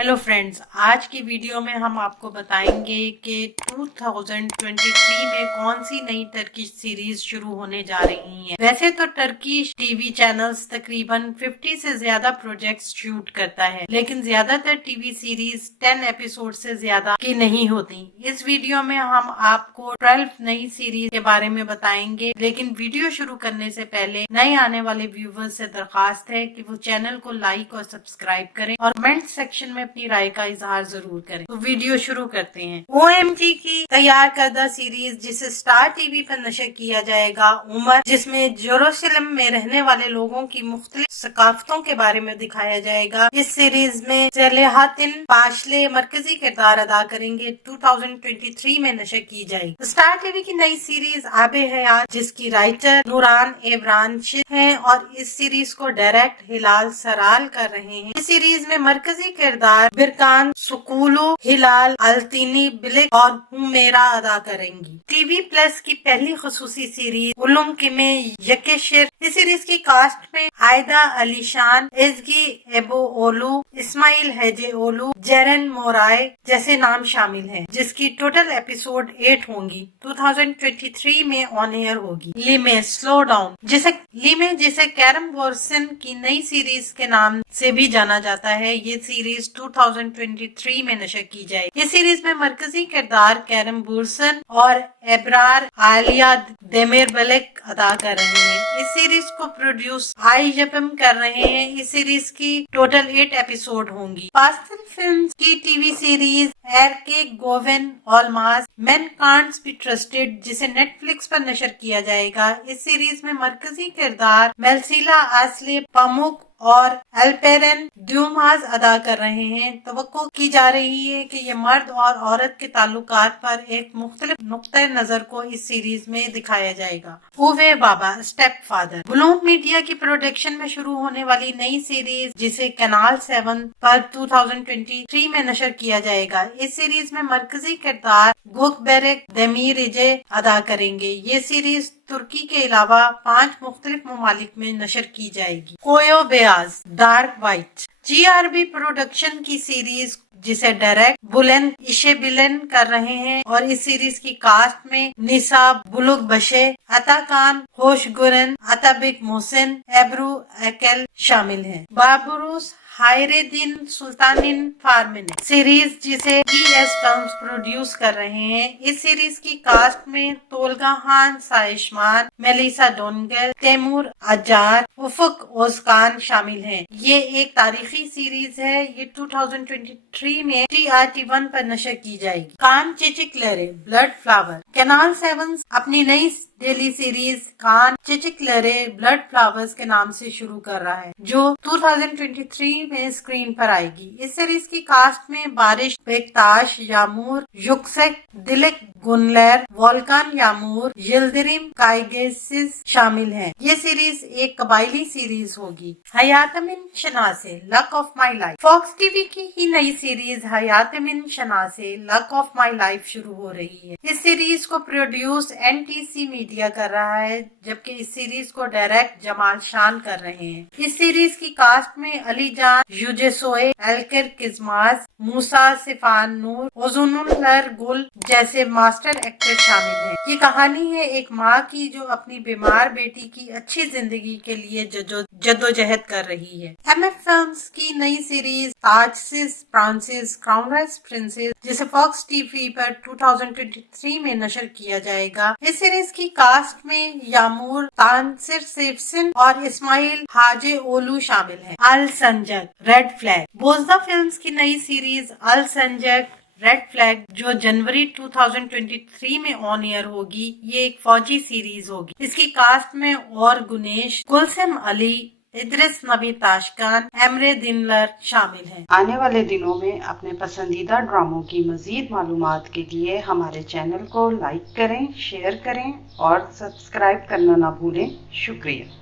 Hello friends, आज की video में हम आपको बताएंगे कि 2023 में कौन सी नई टर्किश सीरीज शुरू होने जा रही हैं। वैसे तो टर्किश टीवी चैनल्स तकरीबन 50 से ज्यादा प्रोजेक्ट्स शूट करता है, लेकिन ज्यादातर टीवी सीरीज 10 एपिसोड से ज्यादा की नहीं होती। इस वीडियो में हम आपको 12 नई सीरीज के बारे में बताएंगे, लेकिन वीडियो शुरू करने से पहले नए आने वाले व्यूवर्स से दरख्वास्त है कि वो चैनल को लाइक और सब्सक्राइब करें और कमेंट सेक्शन में अपनी राय का इजहार जरूर करें। तो वीडियो शुरू करते हैं। OMG की तैयार करदा सीरीज जिसे स्टार टीवी पर नशर किया जाएगा, उमर, जिसमें जेरूसलम में रहने वाले लोगों की मुख्तलिफ सकाफतों के बारे में दिखाया जाएगा। इस सीरीज में सलेहातिन पाशले मरकजी किरदार अदा करेंगे। 2023 में नशर की जाएगी। स्टार टीवी की नई सीरीज आबे हयात, जिसकी राइटर नूरान एवरानशिद हैं और इस सीरीज को डायरेक्ट हिलाल सराल कर रहे हैं। इस सीरीज में मरकजी किरदार बिरकान सुकूलो, हिलाल अल्तीनी बिलिक और हुमेरा अदा करेंगी। टीवी प्लस की पहली खसूसी सीरीज उलुम किमे यकेशिर। इस सीरीज की कास्ट में आयदा अली शान, इजगी एबो ओलू, इस्माइल हैजे ओलू, जेरन मोराय जैसे नाम शामिल हैं, जिसकी टोटल एपिसोड 8 होंगी। 2023 में ऑन एयर होगी। लीमे स्लो डाउन, जिसे कैरम बोर्सन की नई सीरीज के नाम से भी जाना जाता है, ये सीरीज 2023 में नशर की जाएगी। इस सीरीज में मरकजी किरदार कैरम बोर्सन और एब्रार आलिया देमिर बलेक अदा कर रहे हैं। इस सीरीज को प्रोड्यूस IJPM कर रहे हैं। इस सीरीज की टोटल 8 एपिसोड होंगी। पास्टल फिल्म्स की टीवी सीरीज एरके गोवेन ऑलमास मैन कांट्स बी ट्रस्टेड, जिसे नेटफ्लिक्स पर नशर किया जाएगा। इस सीरीज में मरकजी किरदार मेलसिला आसले पामुक और अल्पेरन ड्यूमास अदा कर रहे हैं। तवक्को की जा रही है कि ये मर्द और औरत के ताल्लुकात पर एक मुख्तलिफ नुक्ते नजर को इस सीरीज में दिखाया जाएगा। उवे बाबा स्टेप फादर, ब्लूम मीडिया की प्रोडक्शन में शुरू होने वाली नई सीरीज, जिसे कैनाल 7 पर 2023 में नशर किया जाएगा। इस सीरीज में मरकजी किरदार गोकबेरेक देमीरिजे अदा करेंगे। ये सीरीज तुर्की के अलावा 5 मुख्तलिफ ममालिक में नशर की जाएगी। कोयो बेयाज डार्क वाइट, GRB प्रोडक्शन की सीरीज, जिसे डायरेक्ट बुलेन इशेबिलन कर रहे हैं और इस सीरीज की कास्ट में निसाब बुलुग बशे, अताकान होशगुरन, अताबिक मोहसिन, एब्रू अकेल शामिल हैं। बाबरूस हायरेदीन सुल्तानिन फारमिन सीरीज, जिसे ES फिल्म्स प्रोड्यूस कर रहे हैं। इस सीरीज की कास्ट में तोलगा खान साइशमान, मेलिसा डोनगल, तैमूर अजार, उफक ओजकान शामिल हैं। ये एक तारीखी सीरीज है। ये 2023 में TRT1 पर नशर की जाएगी। कान चिचिकलरे ब्लड फ्लावर, कैनाल 7 अपनी नई डेली सीरीज कान चिचिकलरे ब्लड फ्लावर्स के नाम से शुरू कर रहा है, जो 2023 में स्क्रीन पर आएगी। इस सीरीज की कास्ट में बारिश बेकताश यामूर, युक्सेक दिलक गुनलर, वोल्कान यामूर, यिल्दिरिम काइगेसिस शामिल हैं। ये सीरीज एक कबायली सीरीज होगी। हयातमिन शनासे luck of my life, Fox TV की ही नई सीरीज हयातमिन शनासे लक ऑफ माई लाइफ शुरू हो रही है। इस सीरीज को प्रोड्यूस NTC मीडिया कर रहा है, जबकि इस सीरीज को डायरेक्ट जमाल शान कर रहे हैं। इस सीरीज की कास्ट में अली जान यूजेसोए, एलकर किजमाज, मूसा सिफान नूर, ओजुनुलर गुल जैसे मास्टर एक्टर शामिल हैं। ये कहानी है एक माँ की जो अपनी बीमार बेटी की अच्छी जिंदगी के लिए जद्दोजहद कर रही है। MF फिल्म्स की नई सीरीज ताजसिस फ्रांसिस क्राउन राइज प्रिंसेस, जिसे फॉक्स टीवी पर 2023 में नशर किया जाएगा। इस सीरीज की कास्ट में यामूर, तानसिर सेफसिन और इस्माइल हाजे ओलू शामिल हैं। अल संजक रेड फ्लैग, बोजदा फिल्म्स की नई सीरीज अल संजक रेड फ्लैग, जो जनवरी 2023 में ऑन एयर होगी, ये एक फौजी सीरीज होगी। इसकी कास्ट में और गुनेश, गुलसिम अली, इद्रिस नबी ताशकान, एमरे दिनलर शामिल हैं। आने वाले दिनों में अपने पसंदीदा ड्रामों की मजीद मालूमात के लिए हमारे चैनल को लाइक करें, शेयर करें और सब्सक्राइब करना ना भूलें। शुक्रिया।